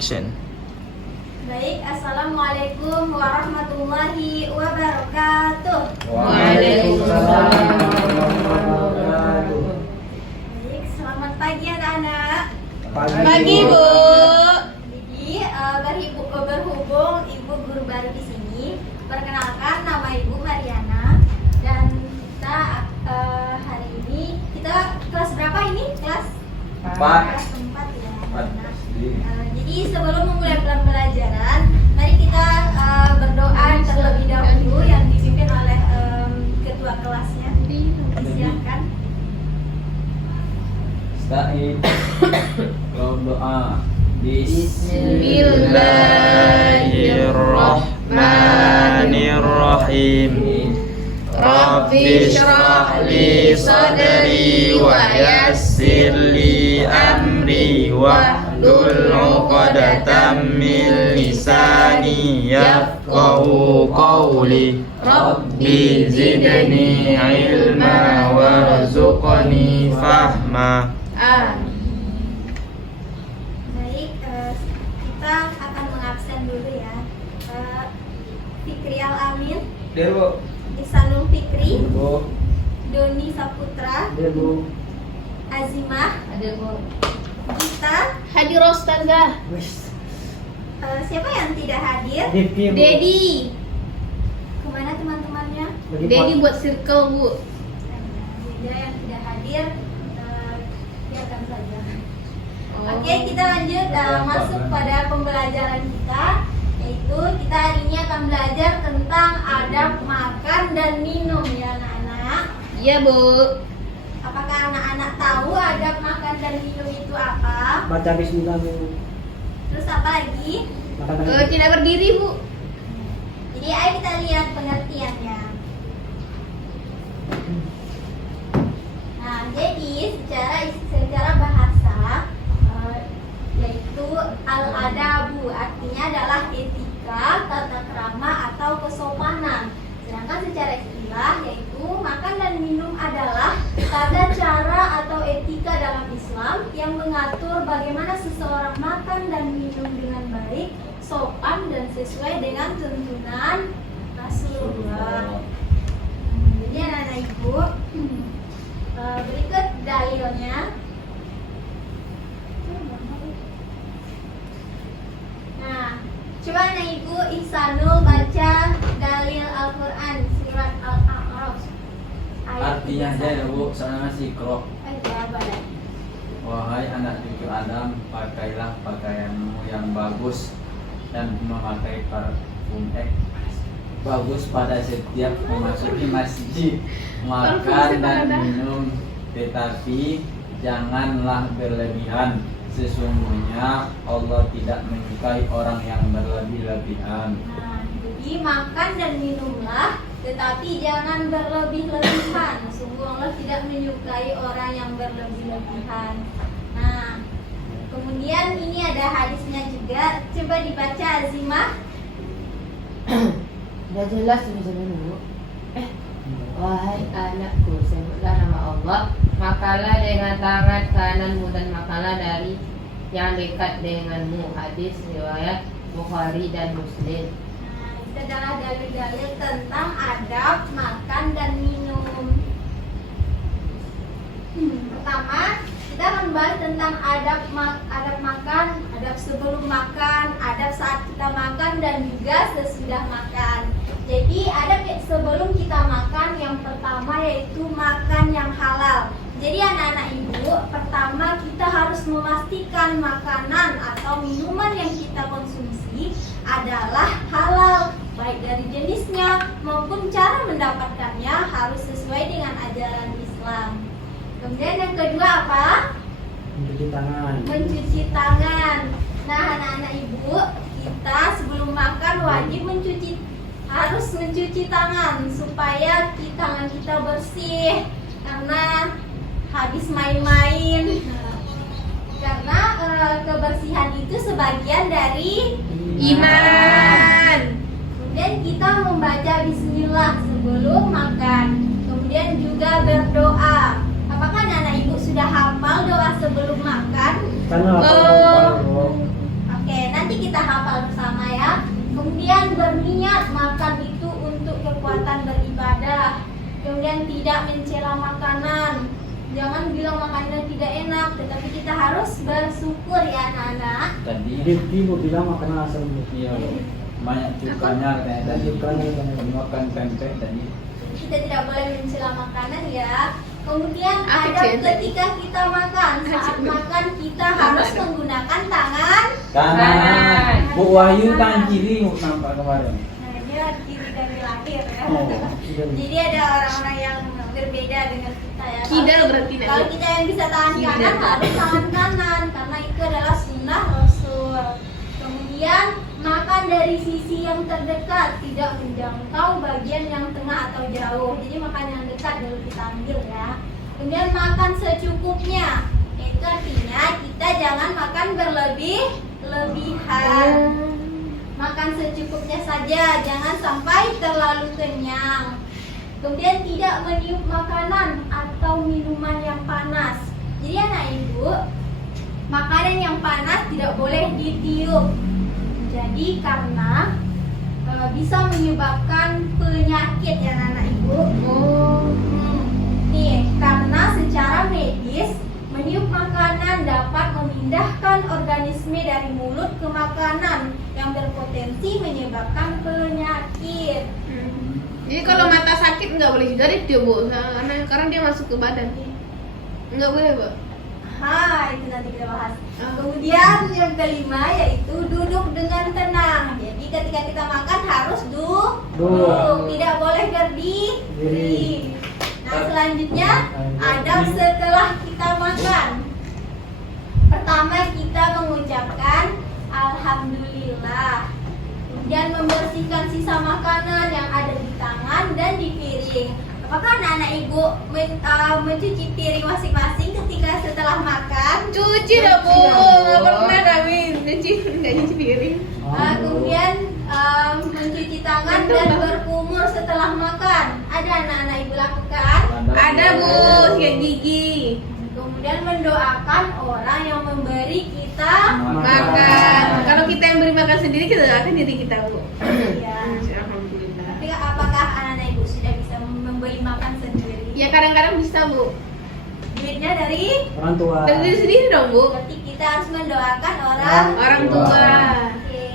Action. Baik, assalamualaikum warahmatullahi wabarakatuh. Waalaikumsalam warahmatullahi wabarakatuh. Baik, selamat pagi anak-anak. Pagi, Bu. Jadi berhubung Ibu guru baru di sini, perkenalkan nama Ibu Mariana dan kita hari ini kita kelas berapa ini? Kelas 4. kelas 4 ya. Empat. Jadi sebelum memulai pembelajaran, mari kita berdoa terlebih dahulu yang dipimpin oleh ketua kelasnya. Silakan. Sta'id. Doa. Bismillahirrahmanirrahim. Rabbi shrah li sadri wa yassir li amri wahlul 'uqdatam min lisani yafqahu qawli. Rabbi zidni ilma warzuqni fahma. Baik, kita akan mengabsen dulu ya. Fikri Al-Amin, Debu. Ihsanul Fikri, Debu. Doni Saputra, Debu. Azimah, Ada Bu. Gita. Hadir Ustazah. Siapa yang tidak hadir? Dedi. Kemana teman-temannya? Dedi buat circle Bu. Beda yang tidak hadir, biarkan saja. Oke, kita lanjut masuk pada pembelajaran kita, yaitu kita hari ini akan belajar tentang adab makan dan minum ya anak-anak. Iya Bu. Apakah anak-anak tahu adab makan dan minum itu apa? Baca bismillah dulu. Terus apa lagi? Makan Tidak berdiri Bu. Jadi ayo kita lihat pengertiannya. Nah, jadi secara bahasa yaitu al-adabu artinya adalah etika, tata krama atau kesopanan. Sedangkan secara istilah yaitu makan dan minum adalah tata cara atau etika dalam Islam yang mengatur bagaimana seseorang makan dan minum dengan baik, sopan dan sesuai dengan tuntunan Rasulullah. Jadi anak-anak ibu, berikut dalilnya. Nah, coba anak ibu Ihsanul baca dalil Al-Quran surat Al-A'raf. Artinya aja ya Bu, soalnya masih krok. Jawaban. Wahai anak cucu Adam, pakailah pakaianmu yang bagus dan memakai parfum bagus pada setiap memasuki masjid, makan dan minum, tetapi janganlah berlebihan. Sesungguhnya Allah tidak menyukai orang yang berlebih-lebihan. Nah, jadi makan dan minumlah, tetapi jangan berlebih-lebihan. Sungguh Allah tidak menyukai orang yang berlebih-lebihan. Nah, kemudian ini ada hadisnya juga. Coba dibaca Azimah. Udah jelas ini dulu. Wahai anakku, sebutlah nama Allah, makanlah dengan tangan kananmu dan makanlah dari yang dekat denganmu. Hadis riwayat Bukhari dan Muslim. Nah, itu adalah dalil-dalil tentang adab makan dan minum. Pertama, kita akan bahas tentang adab makan, adab sebelum makan, adab saat kita makan dan juga sesudah makan. Jadi adab sebelum kita makan yang pertama yaitu makan yang halal. Jadi anak-anak ibu, pertama kita harus memastikan makanan atau minuman yang kita konsumsi adalah halal, baik dari jenisnya maupun cara mendapatkannya harus sesuai dengan ajaran Islam. Kemudian yang kedua apa? mencuci tangan. Mencuci tangan. Nah anak-anak ibu, kita sebelum makan wajib harus mencuci tangan supaya tangan kita bersih karena habis main-main. Karena kebersihan itu sebagian dari Iman. Kemudian kita membaca bismillah sebelum makan. Kemudian juga berdoa. Apakah anak ibu sudah hafal doa sebelum makan? Karena Oh. Oke, nah nanti kita hafal bersama ya. Kemudian berniat makan itu untuk kekuatan beribadah. Kemudian tidak mencela makanan. Jangan bilang makannya tidak enak, tetapi kita harus bersyukur ya anak-anak. Tadi Rifki mau bilang makanan asal Bu. iya banyak cukanya katanya tadi. Makan pempek tadi. Kita tidak boleh mencela makanan ya. Kemudian Apa, adab Cen? ketika kita makan. Saat makan kita harus menggunakan tangan. Tangan. Bu Wahyu tangan kiri nampak kemarin. Nah, dia kiri dari lahir ya. Oh. Jadi ada orang-orang yang berbeda dengan kita ya. Kidal berarti Kalau nanti. kita yang bisa tangan Kidal. kanan harus tangan kanan karena itu adalah sunnah Rasul. Kemudian makan dari sisi yang terdekat, tidak menjangkau bagian yang tengah atau jauh. Jadi makan yang dekat dulu kita ambil ya. Kemudian makan secukupnya. Itu artinya kita jangan makan berlebihan. Makan secukupnya saja, jangan sampai terlalu kenyang. Kemudian tidak meniup makanan atau minuman yang panas. Jadi anak ibu, makanan yang panas tidak boleh ditiup. Jadi karena bisa menyebabkan penyakit ya anak ibu. Nih, karena secara medis meniup makanan dapat memindahkan organisme dari mulut ke makanan yang berpotensi menyebabkan penyakit. Jadi kalau mata sakit nggak boleh juga ditiup Bu, karena dia masuk ke badan. Nggak boleh Bu. Itu nanti kita bahas. Kemudian yang kelima yaitu duduk dengan tenang. Jadi ketika kita makan harus duduk, tidak boleh berdiri. Nah selanjutnya adab setelah kita makan. Pertama kita mengucapkan alhamdulillah. Kemudian membersihkan sisa makanan yang ada di tangan dan di piring. Apakah anak-anak ibu mencuci piring masing-masing ketika setelah makan? Cuci dong Bu, nggak pernah kami nggak cuci piring. Kemudian mencuci tangan dan berkumur setelah makan. Ada anak-anak ibu lakukan? Ada Bu, sikat gigi. Kemudian mendoakan orang yang memberi kita. Makan. Kalau kita yang beri makan sendiri, kita doakan diri kita Bu. Ya. Alhamdulillah. Tapi apakah anak-anak ibu sudah bisa memberi makan sendiri? Ya kadang-kadang bisa Bu. Duitnya dari? Orang tua. Dari diri sendiri dong Bu. Berarti kita harus mendoakan orang tua. Oke.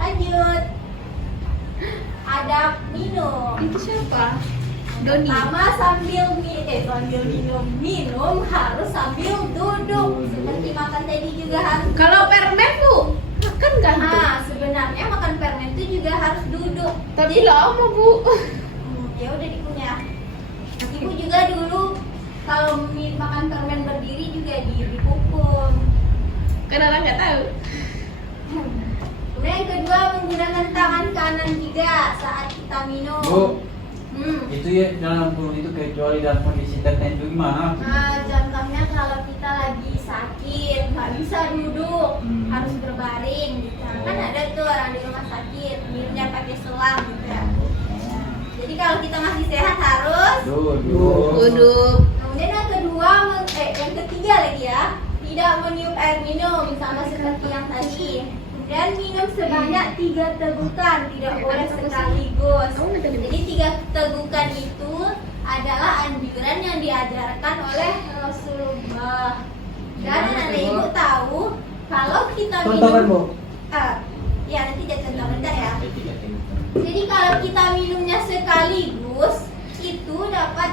Lanjut. Adab minum. Itu siapa? Doni. Pertama sambil minum harus sambil duduk. Seperti makan tadi juga harus. Kalau permen Bu, makan kan tuh. Sebenarnya makan permen itu juga harus duduk. Tapi lama Bu. Ya udah dikunyah. Ibu juga dulu kalau makan permen berdiri juga dipukul. Karena orang nggak tahu. Kemudian yang kedua menggunakan tangan kanan juga saat kita minum. Bu, itu ya dalam kurung itu kecuali dalam kondisi tertentu gimana? Contohnya kalau kita lagi sakit nggak bisa duduk, harus berbaring gitu. Kan ada tuh orang di rumah sakit minumnya pakai selang gitu ya. Jadi kalau kita masih sehat harus Duduk. Kemudian yang kedua, yang ketiga lagi ya, tidak meniup air minum sama seperti yang tadi. Dan minum sebanyak 3 tegukan, tidak boleh sekaligus. Jadi 3 tegukan itu adalah anjuran yang diajarkan oleh Rasulullah. Dan anak ibu tahu kalau kita Contohkan Bu. minum, ya nanti jadi contoh bentar ya. Jadi kalau kita minumnya sekaligus itu dapat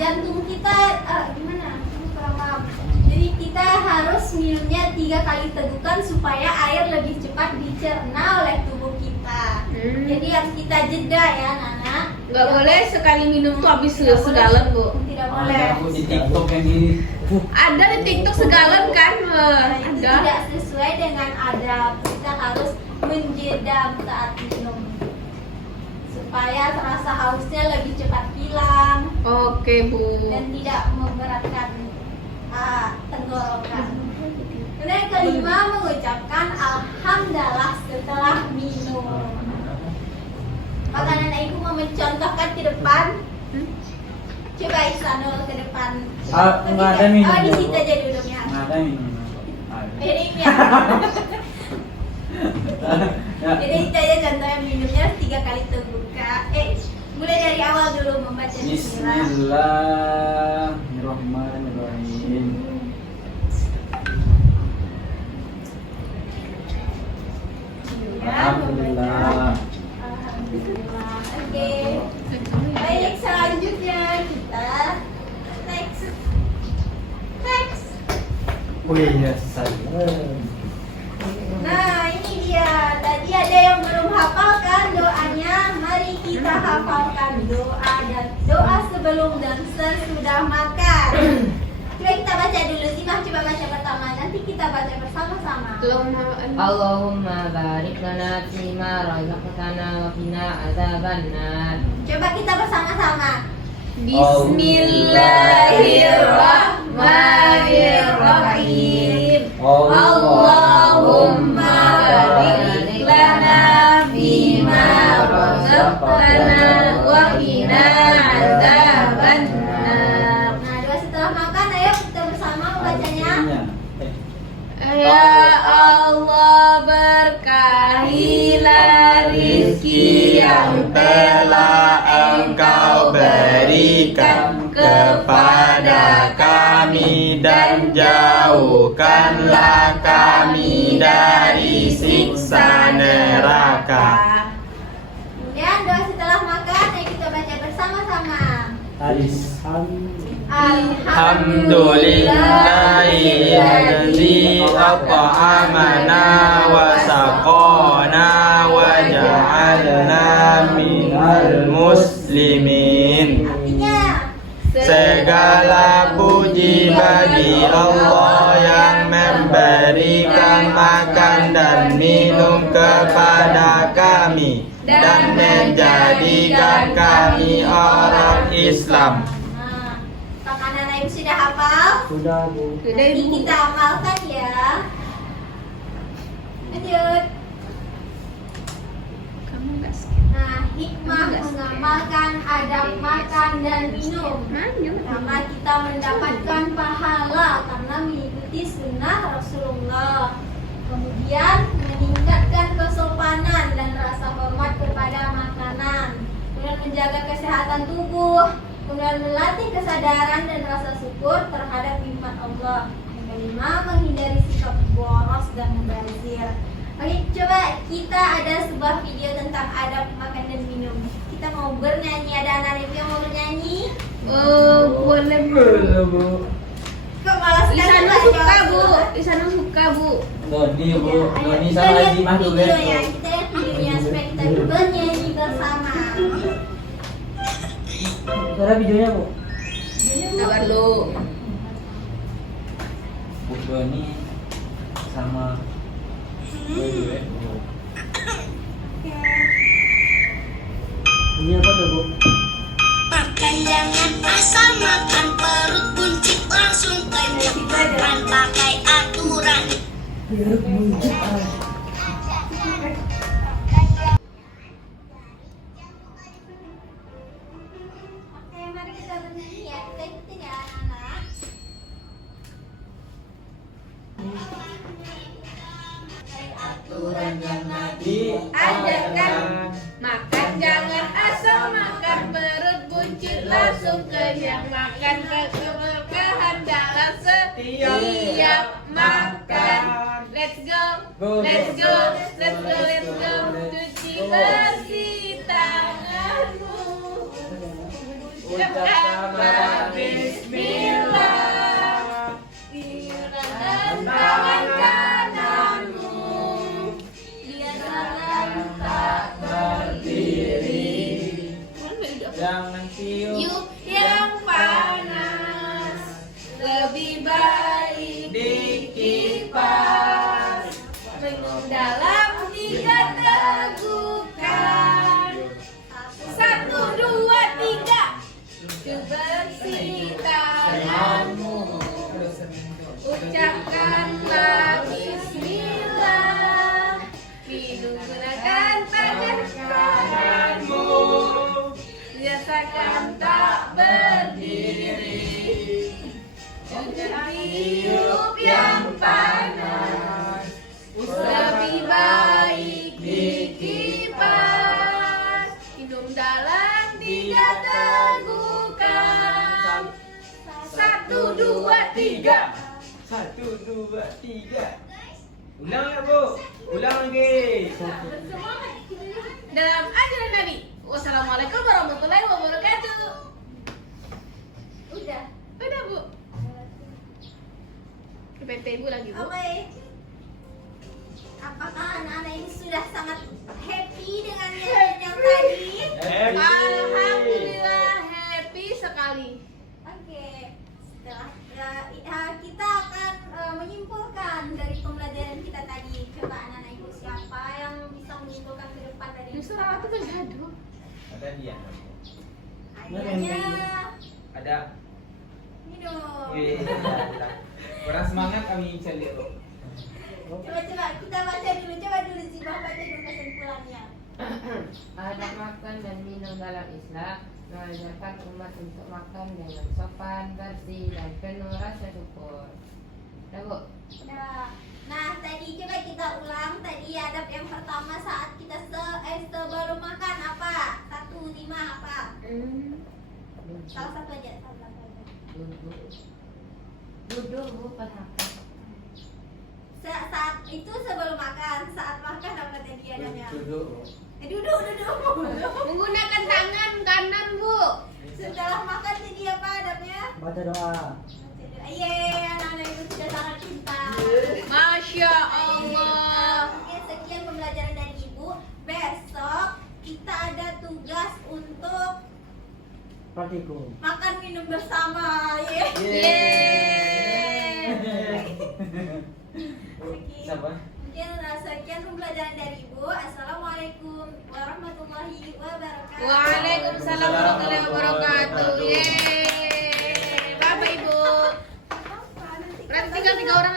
jantung kita gimana? Kurang paham. Jadi kita harus minumnya 3 kali tegukan supaya air lebih cepat dicerna oleh tubuh kita. Jadi harus kita jeda ya, Nana. Nggak boleh sekali minum tuh habis segalon Bu. Tidak boleh. Aku di TikTok yang ini. Ada di TikTok segalon kan? Itu Ada. tidak sesuai dengan adab. Kita harus menjeda saat minum supaya rasa hausnya lebih cepat hilang Oke Bu. dan tidak memberatkan tenggorokan. Kemudian yang kelima mengucapkan alhamdulillah setelah minum. Maka anak ibu mau mencontohkan ke depan. Coba Ihsanul ke depan. Nggak ada minum. Di situ aja duduknya. Nggak ada minum. Ya. Jadi saya contohnya minumnya 3 kali terbuka. Mulai dari awal dulu membaca bismillah. Bismillahirrahmanirrahim. Alhamdulillah. Alhamdulillah. Oke. Baik, selanjutnya kita next. Oh iya, saya. Nah, ini dia. Tadi ada yang belum hafalkan doanya. Mari kita hafalkan doa sebelum dan sesudah makan. Coba kita baca dulu. Simah coba baca pertama. Nanti kita baca bersama-sama. Allahumma barik lana fima razaqtana wa qina adzabannar. Coba kita bersama-sama. Bismillahirrahmanirrahim. Allahumma barik lana fima razaqtana wa qina adzabannar. Nah, doa setelah makan, ayo kita bersama membacanya. Ya Allah, berkahilah rizki yang telah Engkau berikan kepada kami dan jauhkanlah kami dari siksa neraka. Kemudian doa setelah makan, ayo kita baca bersama-sama. Alhamdulillahilladzi at'amana wa saqana wa ja'alna minal muslimin. Artinya, Segala puji bagi Allah yang memberikan makan dan minum kepada kami dan menjadikan kami orang Islam. nah, makanan Ibu sudah hafal? Sudah, Bu. Nanti kita amalkan ya. Lanjut. Kamu enggak Nah, hikmah mengamalkan adab makan dan minum. Pertama, kita mendapatkan pahala karena mengikuti sunnah Rasulullah. Kemudian meningkatkan kesopanan dan rasa hormat kepada makanan. Kemudian menjaga kesehatan tubuh. Kemudian melatih kesadaran dan rasa syukur terhadap nikmat Allah. Yang kelima, menghindari sikap boros dan mubazir. Oke, coba kita ada sebuah video tentang adab makan dan minum. Kita mau bernyanyi, ada anak yang mau bernyanyi. boleh Bu. Kok malas Di sekali sana Pak, suka jawab Bu, dulu. di sana suka Bu. Doni, Bu. Ayo, Doni kita sama lihat Zimah tuh, videonya. Bu. Kita lihat videonya supaya kita bernyanyi bersama. Sudah videonya, Bu. Sabar lu. Bu Doni sama Bu. Ini apa tuh, Bu? Makan jangan asal makan, perut buncit langsung kenyang. Makan pakai aturan. Perut buncit. Oke, mari kita bernyanyi ya. Kita ikutin ya anak-anak. Aturan yang Nabi Ajarkan makan jangan asal makan, perut buncit langsung kenyang. Makan keberkahan dalam setiap makan. Let's go, let's go, let's go, let's go. Cuci bersih tanganmu. Ucapkan bismillah. Gunakan tangan kananmu. Biasakan tak berdiri. jangan cium Yuk yang panas, lebih baik dikipas. Minum dalam 3 tegukan. 1, 2, 3. Bersih tanganmu. Ucapkanlah bismillah. Minum gunakan tangan kananmu. Biasakan tak berdiri. Jangan tiup yang panas, 3. Ulang ya Bu. Ulang lagi. Bersemangat kita ni. Dalam ajaran Nabi. Wassalamualaikum warahmatullahi wabarakatuh. Udah. Udah Bu. PT Ibu lagi Bu. Oke. Apakah anak-anak ini sudah sangat happy dengan yang tadi? Alhamdulillah happy sekali. Oke. Setelah kita akan menyimpulkan dari pembelajaran kita tadi. Coba anak-anak ibu siapa yang bisa menyimpulkan ke depan dari Justru Rara tuh bergaduh. Ada dia. Ayahnya Ada. minum. Kurang semangat kami cari. Coba kita baca dulu. Coba dulu sih baca dulu kesimpulannya. Adab makan dan minum dalam Islam mengajarkan umat untuk makan dengan sopan, bersih, dan penuh rasa syukur. Dah Bu? Nah, tadi coba kita ulang. Tadi adab yang pertama saat kita sebelum makan apa? 1, 5 apa? Salah satu aja. Duduk. Duduk Bu, perhatikan. Saat itu sebelum makan. Saat makan apa tadi adabnya? Duduk. Duduk. Menggunakan tangan kanan Bu. Setelah makan tadi apa adabnya? Baca doa. Yeay, anak-anak itu sudah sangat pintar. Masya Allah. Oke, sekian pembelajaran dari Ibu. Besok kita ada tugas untuk Praktikum. makan minum bersama. Yeay. Siapa? Mungkin sekian pembelajaran dari Ibu. Assalamualaikum warahmatullahi wabarakatuh. Waalaikumsalam warahmatullahi wabarakatuh. Yeay. Bye Ibu. Apa? Nanti Berarti kita tinggal 3 orang